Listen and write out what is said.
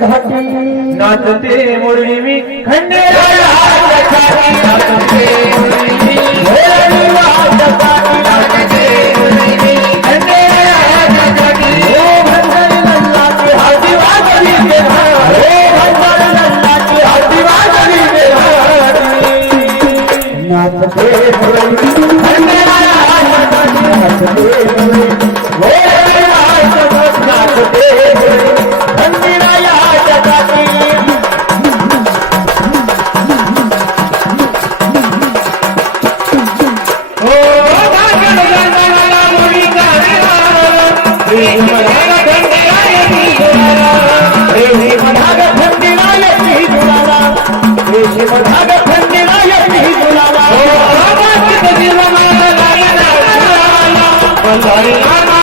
घाटी नाचते मुरळी मी खंडेरायाच्या छाती नाचते मुरळी मी खंडेरायाच्या छाती नाचते मुरळी मी खंडेरायाच्या छाती हो भंडारी नंदाची हाती वाजली तेव्हा हो भंडारी नंदाची हाती वाजली तेव्हा नाचते मुरळी खंडेरायाच्या छाती नाचते मुरळी हो नाचते मुरळी खंडेरायाच्या छाती Sorry.